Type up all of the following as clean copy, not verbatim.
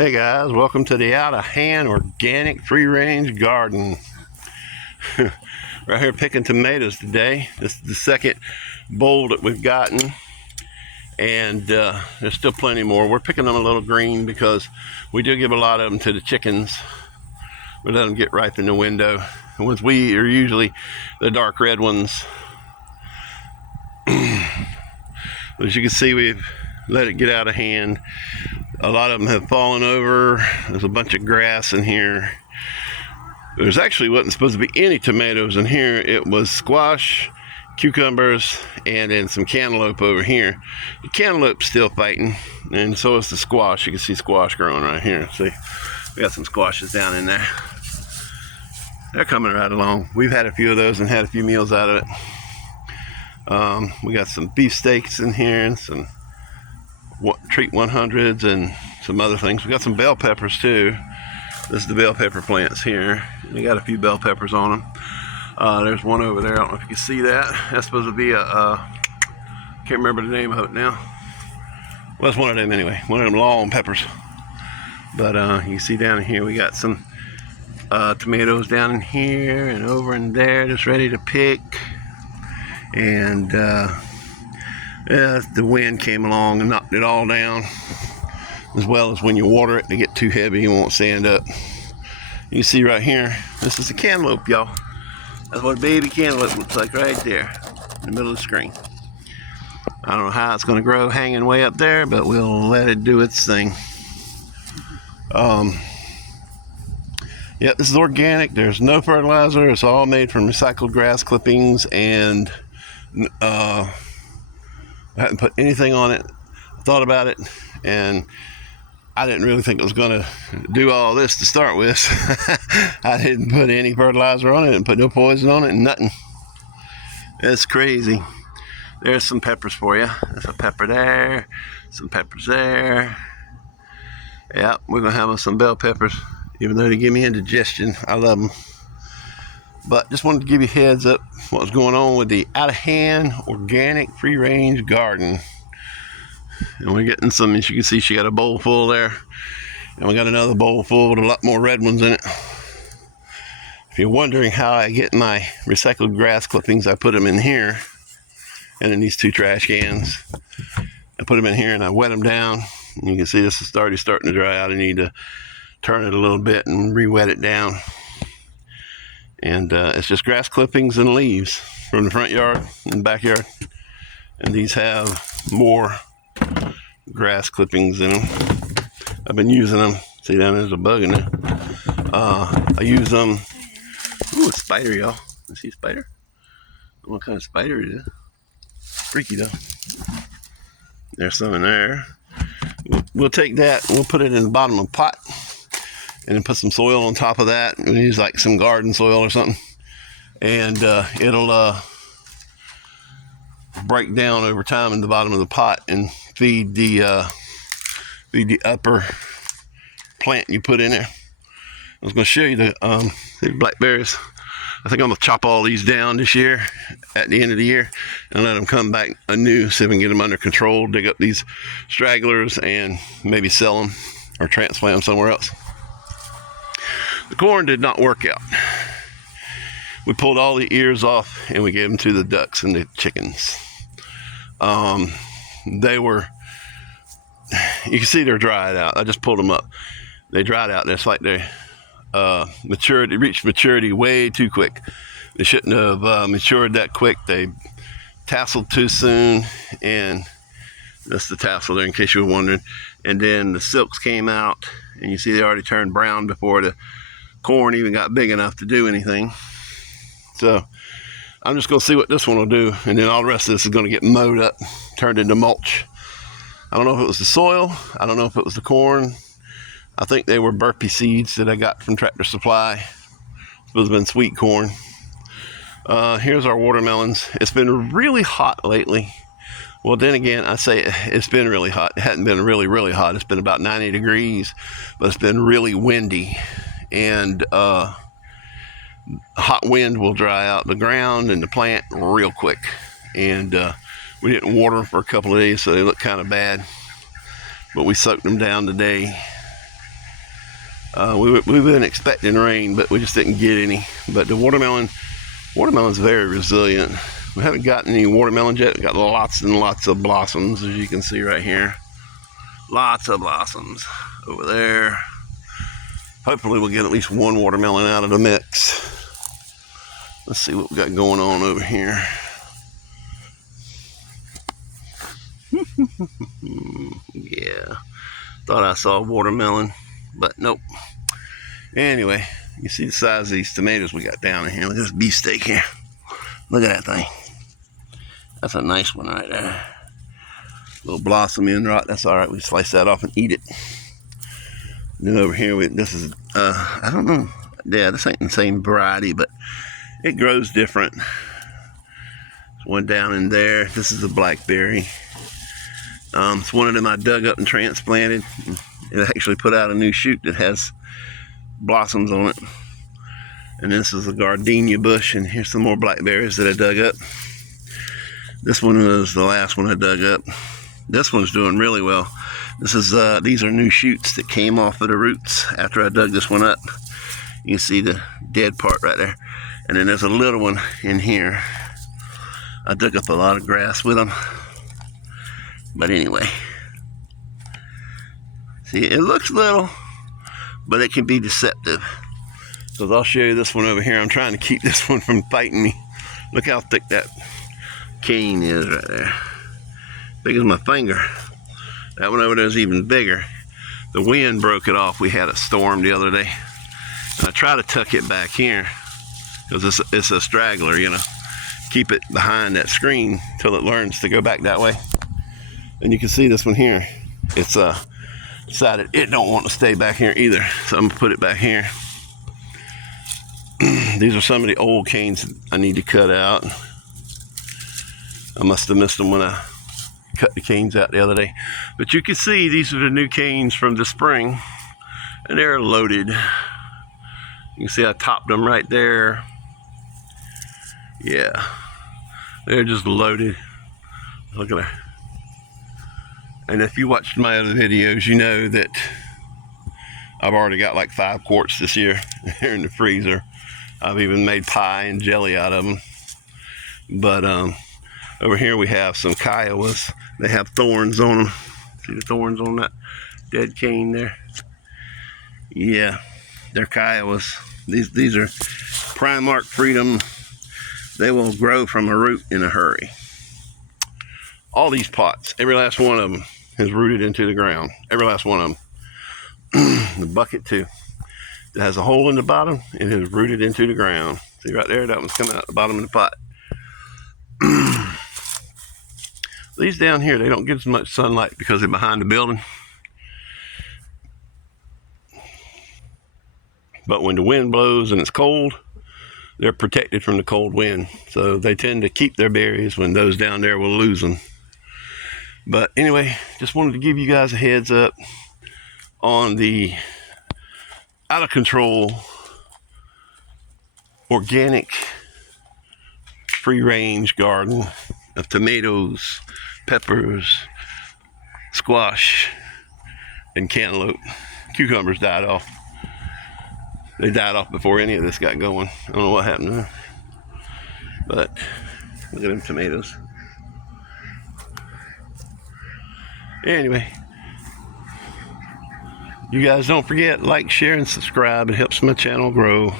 Hey guys, welcome to the out of hand organic free range garden. Right here picking tomatoes today. This is the second bowl that we've gotten, and there's still plenty more. We're picking them a little green because we do give a lot of them to the chickens. We let them get ripe in the window. The ones we eat are usually the dark red ones. As you can see, we've let it get out of hand. A lot of them have fallen over. There's a bunch of grass in here. There's actually wasn't supposed to be any tomatoes in here. It was squash, cucumbers, and then some cantaloupe over here. The cantaloupe's still fighting, and so is the squash. You can see squash growing right here. See, we got some squashes down in there. They're coming right along. We've had a few of those and had a few meals out of it. We got some beef steaks in here and some treat 100s and some other things. We got some bell peppers too. This is the bell pepper plants here. They got a few bell peppers on them. There's one over there. I don't know if you can see that. That's supposed to be can't remember the name of it now. Well, it's one of them anyway. One of them long peppers. But you can see down in here we got some tomatoes down in here and over in there, just ready to pick. And yeah, the wind came along and knocked it all down, as well as when you water it, they get too heavy and won't stand up. You see right here, this is a cantaloupe, y'all. That's what a baby cantaloupe looks like right there in the middle of the screen. I don't know how it's going to grow hanging way up there, but we'll let it do its thing. Yeah, this is organic. There's no fertilizer. It's all made from recycled grass clippings, and I hadn't put anything on it. I thought about it, and I didn't really think it was going to do all this to start with. I didn't put any fertilizer on it, and put no poison on it, and nothing. It's crazy. There's some peppers for you. There's a pepper there, some peppers there. Yeah, we're going to have some bell peppers, even though they give me indigestion. I love them. But just wanted to give you a heads up what was going on with the out of hand organic free range garden. And we're getting some, as you can see, she got a bowl full there, and we got another bowl full with a lot more red ones in it. If you're wondering how I get my recycled grass clippings, I put them in here and in these two trash cans. I put them in here and I wet them down. And you can see this is starting to dry out. I need to turn it a little bit and re-wet it down. And it's just grass clippings and leaves from the front yard and backyard. And these have more grass clippings in them. I've been using them. See, down there's a bug in there. I use them. Ooh, a spider, y'all. You see a spider? I don't know what kind of spider it is. Freaky though. There's some in there. We'll take that and we'll put it in the bottom of a pot, and then put some soil on top of that. We'll use like some garden soil or something, and it'll break down over time in the bottom of the pot and feed the upper plant you put in there. I was going to show you the blackberries. I think I'm going to chop all these down this year at the end of the year and let them come back anew, see if we can get them under control, dig up these stragglers and maybe sell them or transplant them somewhere else. The corn did not work out. We pulled all the ears off and we gave them to the ducks and the chickens. They were, you can see they're dried out. I just pulled them up. They dried out. It's like they reached maturity way too quick. They shouldn't have matured that quick. They tasseled too soon, and that's the tassel there in case you were wondering. And then the silks came out, and you see they already turned brown before the corn even got big enough to do anything. So I'm just going to see what this one will do, and then all the rest of this is going to get mowed up, turned into mulch. I don't know if it was the soil. I don't know if it was the corn. I think they were burpee seeds that I got from Tractor Supply. Supposed to have been sweet corn. Here's our watermelons. It's been really hot lately. Well, then again, I say it's been really hot. It hadn't been really, really hot. It's been about 90 degrees, but it's been really windy. And hot wind will dry out the ground and the plant real quick. And we didn't water them for a couple of days, so they look kind of bad. But we soaked them down today. We've been expecting rain, but we just didn't get any. But the watermelon's very resilient. We haven't gotten any watermelons yet. We've got lots and lots of blossoms, as you can see right here. Lots of blossoms over there. Hopefully we'll get at least one watermelon out of the mix. Let's see what we got going on over here. Yeah, thought I saw watermelon, but nope. Anyway, you see the size of these tomatoes we got down in here. Look at this beefsteak here. Look at that thing. That's a nice one right there. Little blossom end rot. That's all right. We slice that off and eat it. And then over here, this is, I don't know. Yeah, this ain't the same variety, but it grows different. There's one down in there. This is a blackberry. It's one of them I dug up and transplanted. It actually put out a new shoot that has blossoms on it. And this is a gardenia bush, and here's some more blackberries that I dug up. This one was the last one I dug up. This one's doing really well. This is these are new shoots that came off of the roots after I dug this one up. You can see the dead part right there. And then there's a little one in here. I dug up a lot of grass with them. But anyway, see, it looks little, but it can be deceptive. So I'll show you this one over here. I'm trying to keep this one from fighting me. Look how thick that cane is right there. Big as my finger. That one over there is even bigger. The wind broke it off. We had a storm the other day. And I try to tuck it back here because it's a straggler, you know. Keep it behind that screen till it learns to go back that way. And you can see this one here. It's decided it don't want to stay back here either. So I'm gonna put it back here. These are some of the old canes I need to cut out. I must have missed them when I cut the canes out the other day. But you can see these are the new canes from the spring. And they're loaded. You can see I topped them right there. Yeah. They're just loaded. Look at that. And if you watched my other videos, you know that I've already got like 5 quarts this year here in the freezer. I've even made pie and jelly out of them. But over here we have some Kiowas. They have thorns on them. See the thorns on that dead cane there? Yeah, they're Kiowas. These are Primark Freedom. They will grow from a root in a hurry. All these pots, every last one of them is rooted into the ground. Every last one of them. The bucket too. It has a hole in the bottom. It is rooted into the ground. See right there, that one's coming out the bottom of the pot. These down here, they don't get as much sunlight because they're behind the building. But when the wind blows and it's cold, they're protected from the cold wind. So they tend to keep their berries when those down there will lose them. But anyway, just wanted to give you guys a heads up on the out of control organic free range garden of tomatoes, peppers, squash, and cantaloupe. Cucumbers died off. They died off before any of this got going. I don't know what happened to them. But look at them tomatoes. Anyway, you guys don't forget, like, share, and subscribe. It helps my channel grow.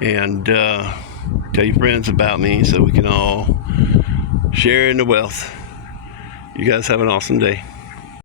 And tell your friends about me so we can all share in the wealth. You guys have an awesome day.